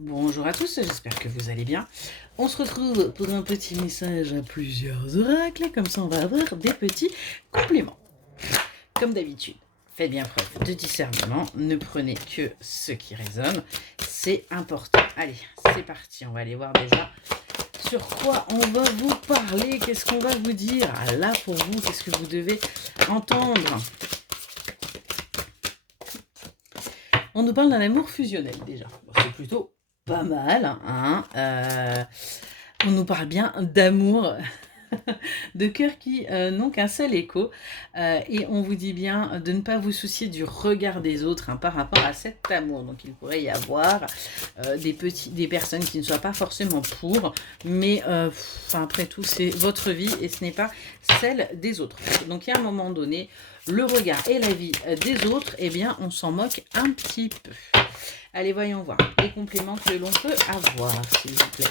Bonjour à tous, j'espère que vous allez bien. On se retrouve pour un petit message à plusieurs oracles, comme ça on va avoir des petits compléments. Comme d'habitude, faites bien preuve de discernement, ne prenez que ce qui résonne, c'est important. Allez, c'est parti, on va aller voir déjà sur quoi on va vous parler, qu'est-ce qu'on va vous dire. Là pour vous, qu'est-ce que vous devez entendre? On nous parle d'un amour fusionnel déjà, c'est plutôt pas mal, hein. On nous parle bien d'amour, de cœurs qui n'ont qu'un seul écho, et on vous dit bien de ne pas vous soucier du regard des autres, hein, par rapport à cet amour. Donc il pourrait y avoir des personnes qui ne soient pas forcément pour, mais après tout c'est votre vie et ce n'est pas celle des autres. Donc il y a un moment donné, le regard et la vie des autres, eh bien on s'en moque un petit peu. Allez, voyons voir les compléments que l'on peut avoir, s'il vous plaît.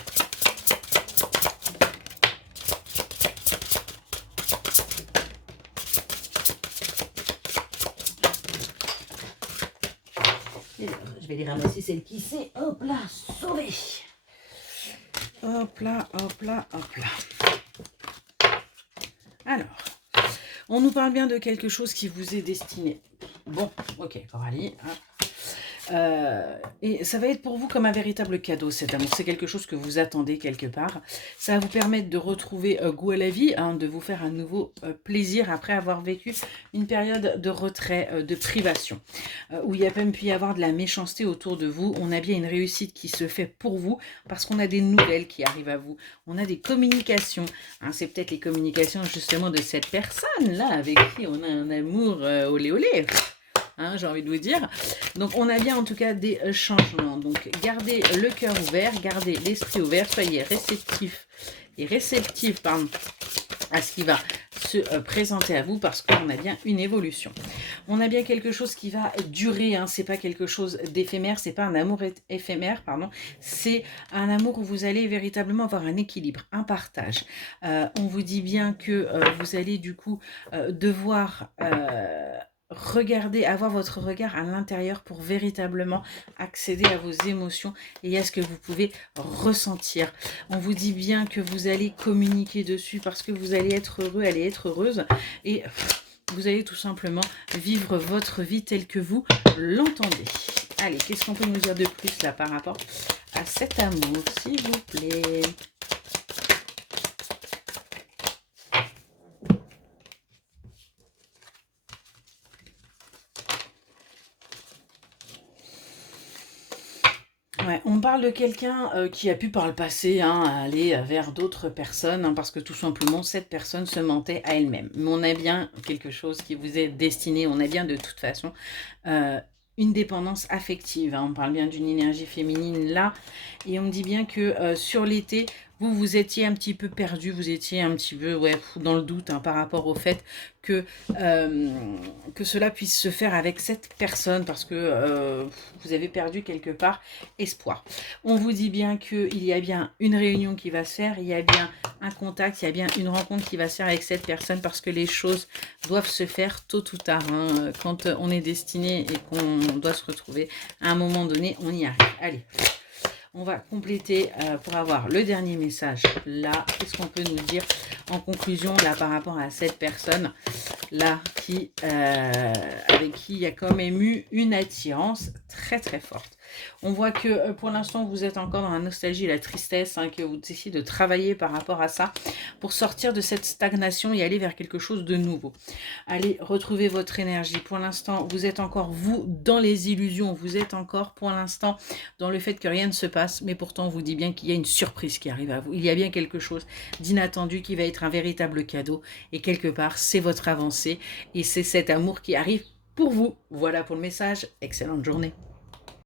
Je vais les ramasser, celle qui s'est, hop là, sauvée. Hop là, hop là, hop là. Alors, on nous parle bien de quelque chose qui vous est destiné. Bon, ok, Coralie, hein. Et ça va être pour vous comme un véritable cadeau, cet amour. C'est quelque chose que vous attendez quelque part. Ça va vous permettre de retrouver goût à la vie, hein, de vous faire un nouveau plaisir après avoir vécu une période de retrait, de privation, où il y a même pu y avoir de la méchanceté autour de vous. On a bien une réussite qui se fait pour vous parce qu'on a des nouvelles qui arrivent à vous. On a des communications, hein, c'est peut-être les communications justement de cette personne-là avec qui on a un amour olé olé. Hein, j'ai envie de vous dire. Donc on a bien en tout cas des changements. Donc gardez le cœur ouvert, gardez l'esprit ouvert, soyez réceptifs et réceptifs, pardon, à ce qui va se présenter à vous parce qu'on a bien une évolution. On a bien quelque chose qui va durer, hein, c'est pas quelque chose d'éphémère, c'est pas un amour éphémère, pardon, c'est un amour où vous allez véritablement avoir un équilibre, un partage. On vous dit bien que vous allez du coup devoir regarder, avoir votre regard à l'intérieur pour véritablement accéder à vos émotions et à ce que vous pouvez ressentir. On vous dit bien que vous allez communiquer dessus parce que vous allez être heureux, allez être heureuse et vous allez tout simplement vivre votre vie telle que vous l'entendez. Allez, qu'est-ce qu'on peut nous dire de plus là par rapport à cet amour, s'il vous plaît? Ouais, on parle de quelqu'un qui a pu par le passé, hein, aller vers d'autres personnes, hein, parce que tout simplement cette personne se mentait à elle-même. Mais on a bien quelque chose qui vous est destiné, on a bien de toute façon euh, une dépendance affective, hein. On parle bien d'une énergie féminine là, et on me dit bien que sur l'été, vous étiez un petit peu perdu, vous étiez un petit peu dans le doute, hein, par rapport au fait que, que cela puisse se faire avec cette personne, parce que vous avez perdu quelque part espoir. On vous dit bien qu'il y a bien une réunion qui va se faire, il y a bien un contact, il y a bien une rencontre qui va se faire avec cette personne, parce que les choses doivent se faire tôt ou tard, hein. Quand on est destiné et qu'on doit se retrouver, à un moment donné, on y arrive. Allez, on va compléter pour avoir le dernier message là. Qu'est-ce qu'on peut nous dire en conclusion là par rapport à cette personne là qui avec qui il y a quand même eu une attirance très très forte. On voit que pour l'instant vous êtes encore dans la nostalgie et la tristesse, hein, que vous essayez de travailler par rapport à ça pour sortir de cette stagnation et aller vers quelque chose de nouveau. Allez retrouver votre énergie. Pour l'instant vous êtes encore vous dans les illusions, vous êtes encore pour l'instant dans le fait que rien ne se passe, mais pourtant on vous dit bien qu'il y a une surprise qui arrive à vous. Il y a bien quelque chose d'inattendu qui va être un véritable cadeau, et quelque part c'est votre avancée et c'est cet amour qui arrive pour vous. Voilà pour le message, excellente journée.